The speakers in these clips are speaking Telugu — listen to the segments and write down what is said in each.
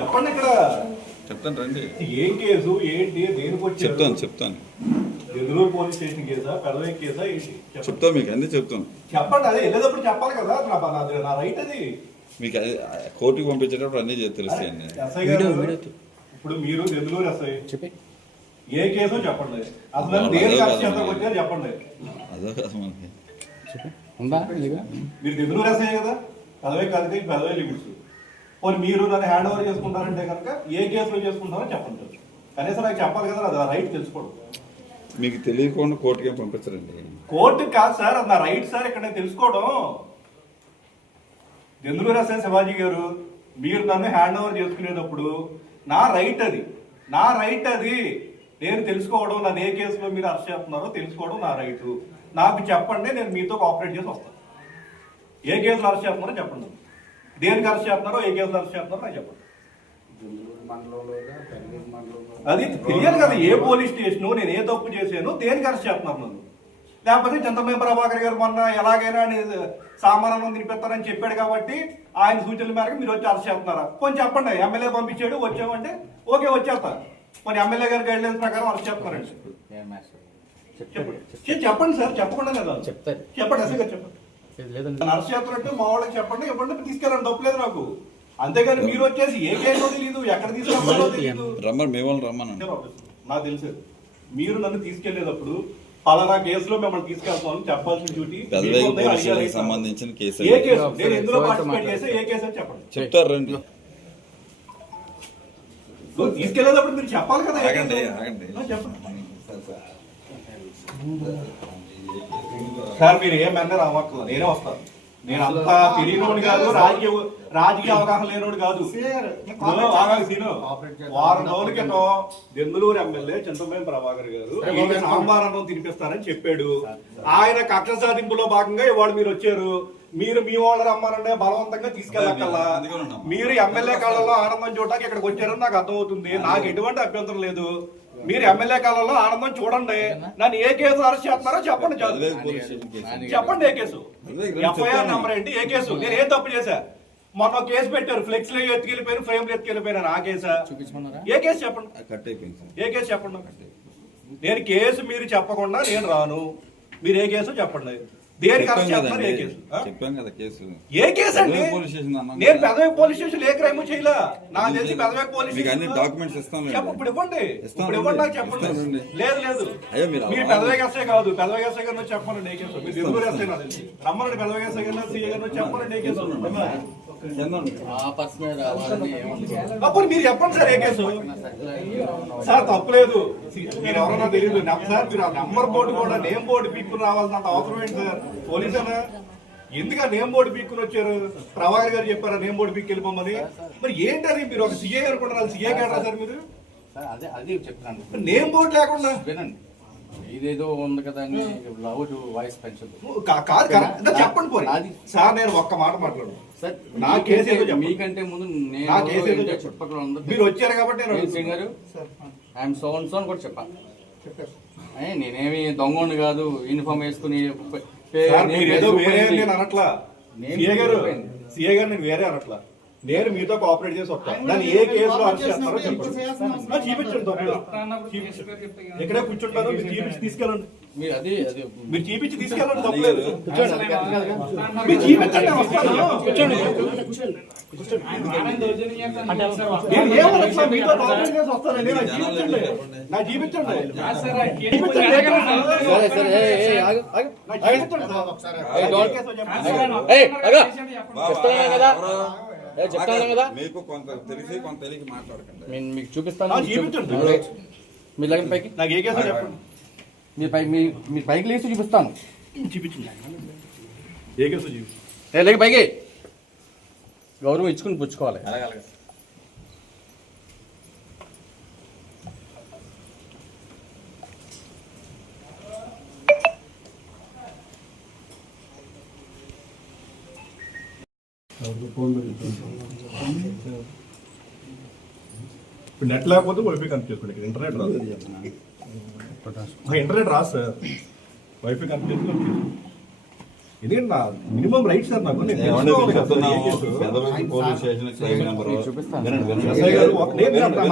చెప్పండి ఇక్కడ. చెప్తాను రండి. ఏం కేసు? ఏంటి? దేనికి చెప్తాను చెప్తాను. ఎదురూరు పోలీస్ స్టేషన్ కేసా? పెదవై కేసా? ఏంటి? చెప్పండి. చెప్తా మీకు అన్నీ చెప్తాను. చెప్పండి అదే వెళ్ళేటప్పుడు చెప్పాలి కదా. నా నా- నా రైట్ అది. మీకు అదే కోర్టుకి పంపించేటప్పుడు అన్నీ చె- తెలుస్తాయండి ఎస్ఐ గారు ఇప్పుడు మీరు దెందులూరు ఎస్ఐ. చెప్పి. ఏ కేసో చెప్పండి. అసలు వాళ్ళు అదే కదా వచ్చారు చెప్పండి. అదే కదా మనకి. ఉందా? మీరు దెందులూరు ఎస్ఐ కదా. పెదవై కలిగి పెదవై లిమిట్స్. పోనీ మీరు నన్ను హ్యాండ్ ఓవర్ చేసుకుంటారంటే కనుక ఏ కేసులో చేసుకుంటారో చెప్పండి. కనీసం నాకు చెప్పాలి కదా అది రైట్ తెలుసుకోవడం మీకు తెలియకుండా కోర్టుకి పంపించరండి. కోర్టు కాదు సార్ అది నా రైట్ సార్ ఇక్కడ తెలుసుకోవడం. ఎందుకు రాశారు శివాజీ గారు మీరు నన్ను హ్యాండ్ ఓవర్ చేసుకునేటప్పుడు నా రైట్ అది. నా రైట్ అది. నేను తెలుసుకోవడం నన్ను ఏ కేసులో మీరు అరెస్ట్ చేస్తున్నారో తెలుసుకోవడం నా రైట్ నాకు చెప్పండి నేను మీతో కోఆపరేట్ చేసి వస్తాను. ఏ కేసులో అరెస్ట్ చేస్తున్నారో చెప్పండి. దేనికి అరెస్ట్ చేస్తున్నారో ఏ కేసులో అరెస్ట్ చేస్తున్నారో నాకు చెప్పండి. అది తెలియాలి కదా ఏ పోలీస్ స్టేషన్ నేను ఏ తప్పు చేశాను దేనికి అరెస్ట్ చేస్తున్నారు నన్ను? లేకపోతే చంద్రబాబు ప్రభాకర్ గారు మొన్న ఎలాగైనా సామానం తినిపిస్తారని చెప్పాడు కాబట్టి ఆయన సూచనల మేరకు మీరు వచ్చి అరెస్ట్ చేస్తున్నారా? కొంచెం చెప్పండి ఎమ్మెల్యే పంపించాడు వచ్చామంటే ఓకే వచ్చేస్తా. కొన్ని ఎమ్మెల్యే గారి గైడ్లైన్స్ ప్రకారం అరెస్ట్ చేస్తున్నారండి. చెప్పండి. సార్ చెప్పకుండా కదా చెప్పండి అసలు చెప్పండి. చేస్తున్నట్టు మా వాళ్ళకి చెప్పండి ఇవ్వండి తీసుకెళ్ళండి తప్పులేదు నాకు. అంతేగాని మీరు వచ్చేసి ఏ కేసులో తెలియదు ఎక్కడ తీసుకెళ్ళాలో తెలియదు రమ్మని మీ వాళ్ళని రమ్మనండి అంతే బాబు. నాకు తెలుసు. మీరు నన్ను తీసుకెళ్ళేటప్పుడు పలానా కేసులో మిమ్మల్ని తీసుకెళ్తామని చెప్పాల్సిన డ్యూటీ. సంబంధించిన కేసు ఏ. కేసు? నేను ఎందులో పార్టిసిపేట్. చేస్తే ఏ కేసు అని చెప్పండి. చెప్తారు రండి. నువ్వు తీసుకెళ్ళేటప్పుడు మీరు చెప్పాలి కదా ఆగండి కేసు. ఆగండి. చెప్పండి సార్ మీరు ఏ మెన్న రావట్లేదు నేనే వస్తాను నేను అంత తెలియనోడు కాదు రాజకీయ రాజకీయ అవగాహన లేనోడు కాదు. వారం రోజుల క్రితం దెందులూరు ఎమ్మెల్యే చింతమేం ప్రభాకర్ గారు సాంబార్ అన్నం తినిపిస్తారని చెప్పాడు. ఆయన కక్ష సాధింపులో భాగంగా ఇవాళ మీరు వచ్చారు. మీరు మీ వాళ్ళు రమ్మారంటే బలవంతంగా తీసుకెళ్ళక్కల్లా మీరు ఎమ్మెల్యే కాలంలో ఆనందం చూడటానికి ఇక్కడికి వచ్చారని నాకు అర్థమవుతుంది. నాకు ఎటువంటి అభ్యంతరం లేదు. మీరు ఎమ్మెల్యే కాలంలో ఆనందం చూడండి. నన్ను ఏ కేసు అరెస్ట్ చేస్తున్నారో చెప్పండి చెప్పండి ఏ కేసు? ఎఫ్ఐఆర్ నంబర్ ఏంటి? ఏ కేసు? నేను ఏం తప్పు చేశా? మొన్న కేసు పెట్టారు. ఫ్లెక్స్లో ఎత్తుకెళ్ళిపోయారు ఫ్రేమ్లో ఎత్తుకెళ్ళిపోయారు ఆ కేసా? ఏ కేసు చెప్పండి. ఏ కేసు చెప్పండి? నేను కేసు మీరు చెప్పకుండా నేను రాను. మీరు ఏ కేసు చెప్పండి. దేనికి చెప్పాం అరెస్ట్ చేస్తున్నారు ఏ కదండి. కేసు? ఆ? చెప్పాం కదా కేసు. ఏ కేసు అండి? పెదవేగి పోలీస్ స్టేషన్ అన్నాం నేను. పెదవి పోలీస్ స్టేషన్ ఏ క్రైమ్ చేయలే? నాకు తెలిసి పెదవి పోలీస్ మీకు అన్ని స్టేషన్ డాక్యుమెంట్స్ ఇస్తాం చెప్పు ఇప్పుడు ఇవ్వండి. ఇప్పుడు ఇవ్వండి నాకు చెప్పండి. లేదు లేదు. అయ్యో, మీరు పెదవి గసే కాదు. పెదవి గసే గారు చెప్పండి ఏ కేసు? మీరు ఎందుకు గసే నాకు తెలిసి. రమ్మనండి పెదవి గసే గారు సీఏ గారు చెప్పండి ఏ కేసు? అప్పుడు మీరు చెప్పండి సార్ ఏ కేసు? సార్ తప్పులేదు. మీరు ఎవరన్నా తెలియదు. సార్ మీరు ఆ నెంబర్ బోర్డు కూడా నేమ్ బోర్డు పీక్కుని రావాల్సినంత అవసరం ఏంటి సార్? పోలీసేనా ఎందుకు ఆ నేమ్ బోర్డు పీక్కుని వచ్చారు? ప్రభాకర్ గారు చెప్పారా నేమ్ బోర్డు పీక్కి వెళ్ళిపోమని. మరి ఏంటది? మీరు ఒక సీఏ అనుకుంటారు సీఏ కాదా సార్ మీరు? నేమ్ బోర్డు లేకుండా వినండి. ఇదేదో ఉంది కదా అని లవ్ వాయిస్ పెంచదు. కాదు కరెక్ట్ ఇంకా చెప్పండి పోనీ. అది- సార్ నేను ఒక్క మాట మాట్లాడు సార్ నా కేసు ఏదో మీకంటే- ముందు నేను నా కేసు ఏదో అందరూ మీరు వచ్చారు కాబట్టి నేను నేను సింగ్ గారు ఐఎమ్ సో అండ్ సో అని కూడా చెప్పాను నేనేమి దొంగోండి కాదు యూనిఫామ్ వేసుకుని నేను వేరే. నేను అనట్లా. నేను సీఏ గారు. సీఏ గారు నేను వేరే అనట్లా. నేను మీతో కోఆపరేట్ చేసి వస్తాను దాన్ని ఏ కేసులో అరెస్ట్ చేస్తారో చెప్పండి. చూపించండి తప్పలేదు. చూపించండి. ఎక్కడే కూర్చుంటారో మీరు చూపించి తీసుకెళ్ళండి. మీరు అది అది మీరు చూపించి తీసుకెళ్ళండి తప్పలేదు. మీరు చూపించండి వస్తాను. నేను మీతో కోఆపరేట్ చేసి వస్తానండి నాకు చూపించండి. నాకు చూపించండి? సరే సరే. నాకు చూపించండి. కదా చెప్తాను కదా? మీకు కొంత తెలిసి కొంత తెలియక మాట్లాడకండి. నేను మీకు చూపిస్తాను. చూపి- మీరు లగన్ పైకి. నాకు ఏ కేసో చెప్పండి. మీరు పై మీ పైకి లేచి చూపిస్తాను. చూపించండి ఏ కేసో లేక పైకి. గౌరవం ఇచ్చుకుని పుచ్చుకోవాలి. అలాగే అలాగే ఇప్పుడు నెట్ లేకపోతే వైఫై కనెక్ట్ చేసుకోండి. ఇక్కడ ఇంటర్నెట్ రాదు. ఇంటర్నెట్ రాదు సార్. వైఫై కనెక్ట్ ఎందుకంటే నా మినిమం రైట్ సార్ నాకు. Sir police station crime number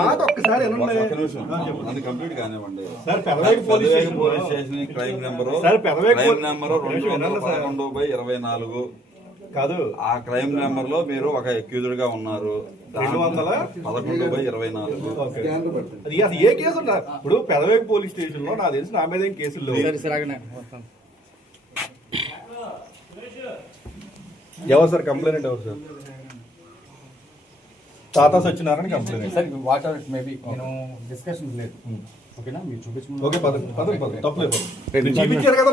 మాట. ఒక్కసారి sir Pedavegi police station crime number sir, Pedavegi రెండు వందల. పదకొండు బై ఇరవై నాలుగు. కాదు. ఆ క్రైమ్ నెంబర్లో మీరు ఒక అక్యూజ్డ్గా ఉన్నారు. రెండు వందల? పదకొండు బై ఇరవై నాలుగు. అది అసలు ఏ కేసు ఇప్పుడు పెదవేగి పోలీస్ స్టేషన్లో నాకు తెలిసి నా మీద ఏం కేసులు. ఎవరు సార్? కంప్లైంట్ ఎవరు సార్? తాత సత్యనారాయణ కంప్లైంట్. సరే వాట్ ఆర్ మేబీ నేను డిస్కషన్ లేదు. ఓకేనా? మీరు ఓకే తప్పలేదు చూపించారు కదా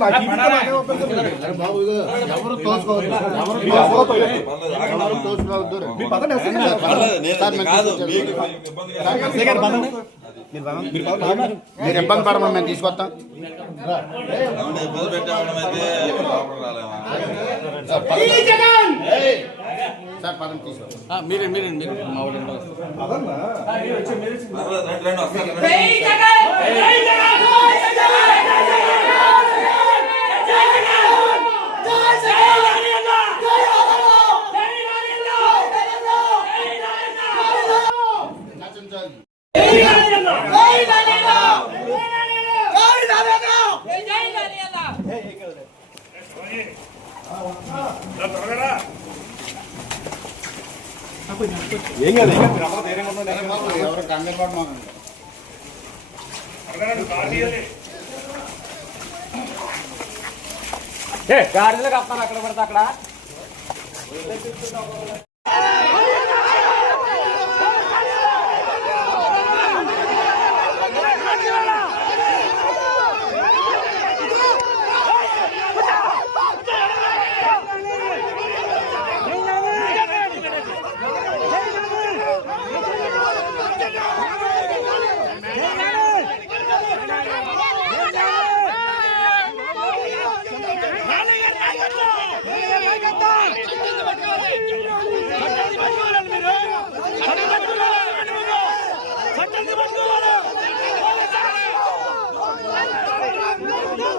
ఇబ్బంది పడమని మేము తీసుకొస్తాం. సార్ పదం తీసుకొస్తాం. మీరే మీరే మీరు మా వాడు ఏం కాదు ఏం కాదు మీరు ధైర్యంగా ఉండండి. ఎవరు కంగారు పడమాకండి గాడిదలు కప్పారు అక్కడ పడితే అక్కడ?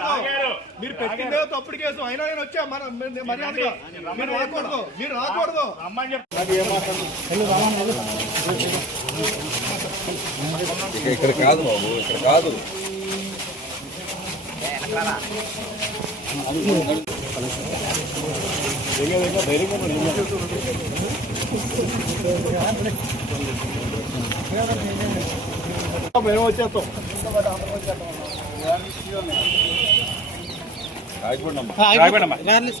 రాకూడదు మీరు పెట్టిందే తప్పుడు కేసు. అయినా నేను వచ్చా. మన మర్యాదగా. మీరు రాకూడదు. మీరు రాకూడదు. ఇక ఇక్కడ కాదు బాబు ఇక్కడ కాదు. మేము వచ్చేస్తాం. రాయకుండా రాగండి